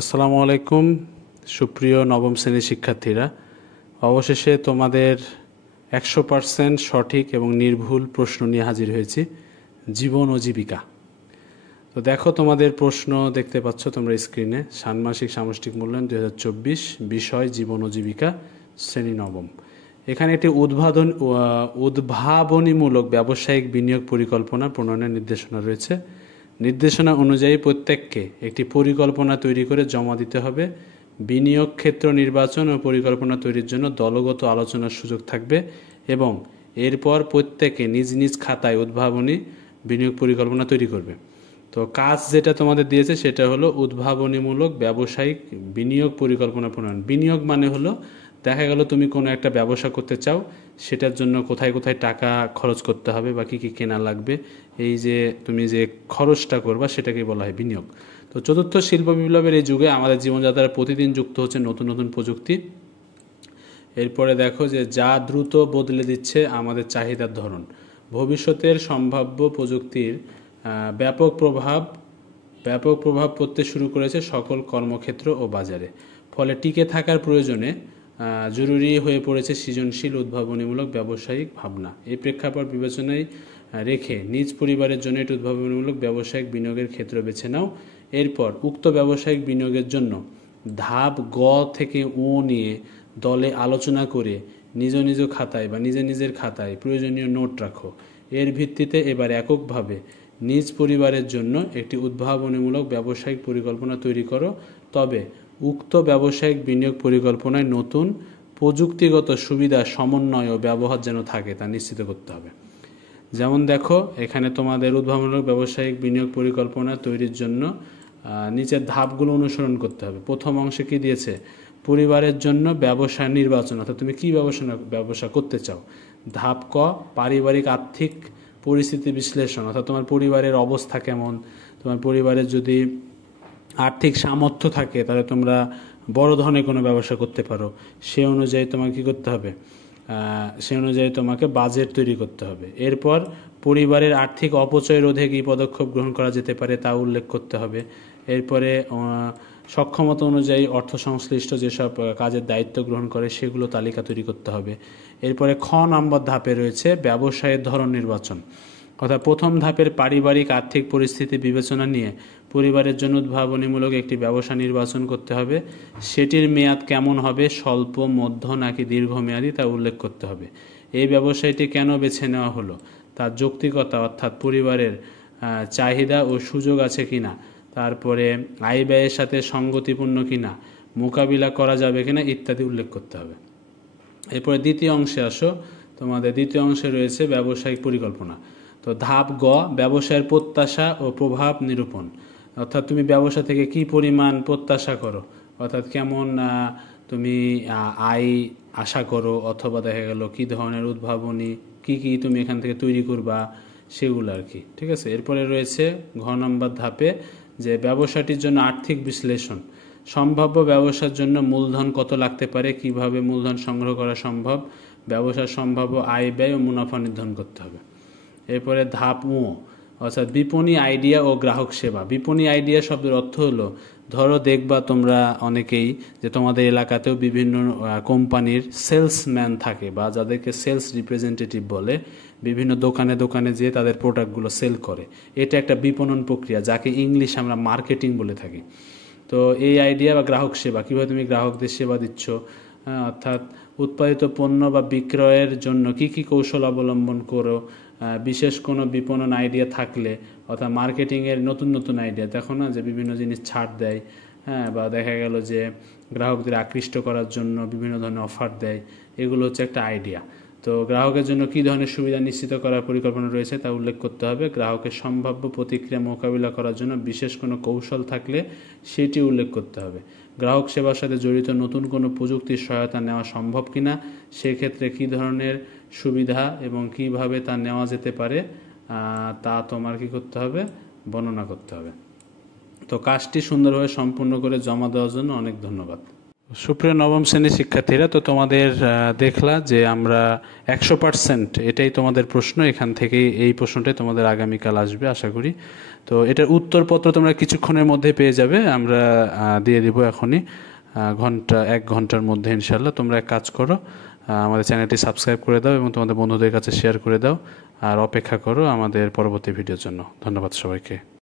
আসসালামু আলাইকুম সুপ্রিয় নবম শ্রেণীর শিক্ষার্থীরা, অবশেষে তোমাদের 100% সঠিক এবং নির্ভুল প্রশ্ন নিয়ে হাজির হয়েছি। জীবন ও জীবিকা। তো দেখো, তোমাদের প্রশ্ন দেখতে পাচ্ছ তোমরা স্ক্রিনে। ষান্মাসিক সামষ্টিক মূল্যায়ন 2024, বিষয় জীবন ও জীবিকা, শ্রেণী নবম। এখানে একটি উদ্ভাবনীমূলক ব্যবসায়িক বিনিয়োগ পরিকল্পনা প্রণয়নের নির্দেশনা রয়েছে। নির্দেশনা অনুযায়ী প্রত্যেককে একটি পরিকল্পনা তৈরি করে জমা দিতে হবে। বিনিয়োগ ক্ষেত্র নির্বাচন ও পরিকল্পনা তৈরির জন্য দলগত আলোচনার সুযোগ থাকবে এবং এরপর প্রত্যেকে নিজ নিজ খাতায় উদ্ভাবনী বিনিয়োগ পরিকল্পনা তৈরি করবে। তো কাজ যেটা তোমাদের দিয়েছে সেটা হলো উদ্ভাবনীমূলক ব্যবসায়িক বিনিয়োগ পরিকল্পনা প্রণয়ন। বিনিয়োগ মানে হলো, দেখা গেল তুমি কোনো একটা ব্যবসা করতে চাও, সেটার জন্য কোথায় কোথায় টাকা খরচ করতে হবে বা কী কী কেনা লাগবে, এই যে তুমি যে খরচটা করবা সেটাকে বলা হয় বিনিয়োগ। তো চতুর্থ শিল্প বিপ্লবের এই যুগে আমাদের জীবনযাত্রায় প্রতিদিন যুক্ত হচ্ছে নতুন নতুন প্রযুক্তি। এরপরে দেখো যে যা দ্রুত বদলে দিচ্ছে আমাদের চাহিদার ধরন। ভবিষ্যতের সম্ভাব্য প্রযুক্তির ব্যাপক প্রভাব পড়তে শুরু করেছে সকল কর্মক্ষেত্র ও বাজারে। ফলে টিকে থাকার প্রয়োজনে জরুরি হয়ে পড়েছে সৃজনশীল উদ্ভাবনীমূলক ব্যবসায়িক ভাবনা। এই প্রেক্ষাপট বিবেচনায় রেখে নিজ পরিবারের জন্য একটি উদ্ভাবনীমূলক ব্যবসায়িক বিনিয়োগের ক্ষেত্র বেছে নাও। এরপর উক্ত ব্যবসায়িক বিনিয়োগের জন্য ধাপ গ থেকে ও নিয়ে দলে আলোচনা করে নিজ নিজ খাতায় বা নিজের খাতায় প্রয়োজনীয় নোট রাখো। এর ভিত্তিতে এবার এককভাবে নিজ পরিবারের জন্য একটি উদ্ভাবনীমূলক ব্যবসায়িক পরিকল্পনা তৈরি করো। তবে উক্ত ব্যবসায়িক বিনিয়োগ পরিকল্পনায় নতুন প্রযুক্তিগত সুবিধা, সমন্বয় ও ব্যবহার যেন থাকে তা নিশ্চিত করতে হবে। যেমন দেখো, এখানে তোমাদের উদ্ভাবনমূলক ব্যবসায়িক বিনিয়োগ পরিকল্পনা তৈরির জন্য নিচের ধাপগুলো অনুসরণ করতে হবে। প্রথম অংশে কি দিয়েছে? পরিবারের জন্য ব্যবসা নির্বাচন, অর্থাৎ তুমি কী ব্যবসা করতে চাও। ধাপ ক, পারিবারিক আর্থিক পরিস্থিতি বিশ্লেষণ, অর্থাৎ তোমার পরিবারের অবস্থা কেমন। তোমার পরিবারের যদি আর্থিক সামর্থ্য থাকে তাহলে তোমরা বড় ধরনের কোনো ব্যবসা করতে পারো। সে অনুযায়ী তোমাকে কী করতে হবে? সে অনুযায়ী তোমাকে বাজেট তৈরি করতে হবে। এরপর পরিবারের আর্থিক অপচয় রোধে কী পদক্ষেপ গ্রহণ করা যেতে পারে তা উল্লেখ করতে হবে। এরপরে সক্ষমতা অনুযায়ী অর্থ সংশ্লিষ্ট যেসব কাজের দায়িত্ব গ্রহণ করে সেগুলো তালিকা তৈরি করতে হবে। এরপরে খ নম্বর ধাপে রয়েছে ব্যবসায়ের ধরন নির্বাচন, অর্থাৎ প্রথম ধাপের পারিবারিক আর্থিক পরিস্থিতি বিবেচনা নিয়ে পরিবারের জন্য উদ্ভাবনীমূলক একটি ব্যবসা নির্বাচন করতে হবে। সেটির মেয়াদ কেমন হবে, স্বল্প, মধ্য নাকি দীর্ঘমেয়াদী তা উল্লেখ করতে হবে। এই ব্যবসায়টি কেন বেছে নেওয়া হলো, তার যৌক্তিকতা, অর্থাৎ পরিবারের চাহিদা ও সুযোগ আছে কিনা, তারপরে আয় ব্যয়ের সাথে সঙ্গতিপূর্ণ কিনা, মোকাবিলা করা যাবে কিনা ইত্যাদি উল্লেখ করতে হবে। এরপরে দ্বিতীয় অংশে আসো। তোমাদের দ্বিতীয় অংশে রয়েছে ব্যবসায়িক পরিকল্পনা। তো ধাপ গ, ব্যবসায়ের প্রত্যাশা ও প্রভাব নিরূপণ, অর্থাৎ তুমি ব্যবসা থেকে কি পরিমাণ প্রত্যাশা করো, অর্থাৎ কেমন তুমি আয় আশা করো, অথবা দেখা গেল কী ধরনের উদ্ভাবনী কি তুমি এখান থেকে তৈরি করবা সেগুলো আর কি। ঠিক আছে। এরপরে রয়েছে ঘ নম্বর ধাপে যে ব্যবসাটির জন্য আর্থিক বিশ্লেষণ। সম্ভাব্য ব্যবসার জন্য মূলধন কত লাগতে পারে, কিভাবে মূলধন সংগ্রহ করা সম্ভব, ব্যবসার সম্ভাব্য আয় ব্যয় ও মুনাফা নির্ধারণ করতে হবে। এরপরে ধাপ ও, অর্থাৎ বিপণী আইডিয়া ও গ্রাহক সেবা। বিপণী আইডিয়া শব্দের অর্থ হলো, ধরো দেখবা তোমরা অনেকেই যে তোমাদের এলাকাতেও বিভিন্ন কোম্পানির সেলসম্যান থাকে বা যাদেরকে সেলস রিপ্রেজেন্টেটিভ বলে, বিভিন্ন দোকানে দোকানে যেয়ে তাদের প্রোডাক্টগুলো সেল করে। এটা একটা বিপণন প্রক্রিয়া, যাকে ইংলিশ আমরা মার্কেটিং বলে থাকি। তো এই আইডিয়া বা গ্রাহক সেবা, কীভাবে তুমি গ্রাহকদের সেবা দিচ্ছ, অর্থাৎ উৎপাদিত পণ্য বা বিক্রয়ের জন্য কি কি কৌশল অবলম্বন করো, বিশেষ কোনো বিপণন আইডিয়া থাকলে, অর্থাৎ মার্কেটিংয়ের নতুন নতুন আইডিয়া। দেখো না যে বিভিন্ন জিনিস ছাড় দেয়, বা দেখা গেল যে গ্রাহকদের আকৃষ্ট করার জন্য বিভিন্ন ধরনের অফার দেয়, এগুলো হচ্ছে একটা আইডিয়া। তো গ্রাহকের জন্য কী ধরনের সুবিধা নিশ্চিত করার পরিকল্পনা রয়েছে তা উল্লেখ করতে হবে। গ্রাহকের সম্ভাব্য প্রতিক্রিয়া মোকাবিলা করার জন্য বিশেষ কোনো কৌশল থাকলে সেটি উল্লেখ করতে হবে। গ্রাহক সেবার সাথে জড়িত নতুন কোনো প্রযুক্তির সহায়তা নেওয়া সম্ভব কিনা, সেক্ষেত্রে কী ধরনের সুবিধা এবং কিভাবে তা নেওয়া যেতে পারে তা তোমার কী করতে হবে, বর্ণনা করতে হবে। তো কাজটি সুন্দরভাবে সম্পূর্ণ করে জমা দেওয়ার জন্য অনেক ধন্যবাদ। সুপ্রিয় নবম শ্রেণীর শিক্ষার্থীরা, তো তোমাদের দেখলা যে আমরা 100% এটাই তোমাদের প্রশ্ন, এখান থেকেই এই প্রশ্নটাই তোমাদের আগামীকাল আসবে আশা করি। তো এটার উত্তরপত্র তোমরা কিছুক্ষণের মধ্যে পেয়ে যাবে, আমরা দিয়ে দিব এখনই, 1 ঘন্টার মধ্যে ইনশাল্লাহ। তোমরা এক কাজ করো, আমাদের চ্যানেলটি সাবস্ক্রাইব করে দাও এবং তোমাদের বন্ধুদের কাছে শেয়ার করে দাও, আর অপেক্ষা করো আমাদের পরবর্তী ভিডিওর জন্য। ধন্যবাদ সবাইকে।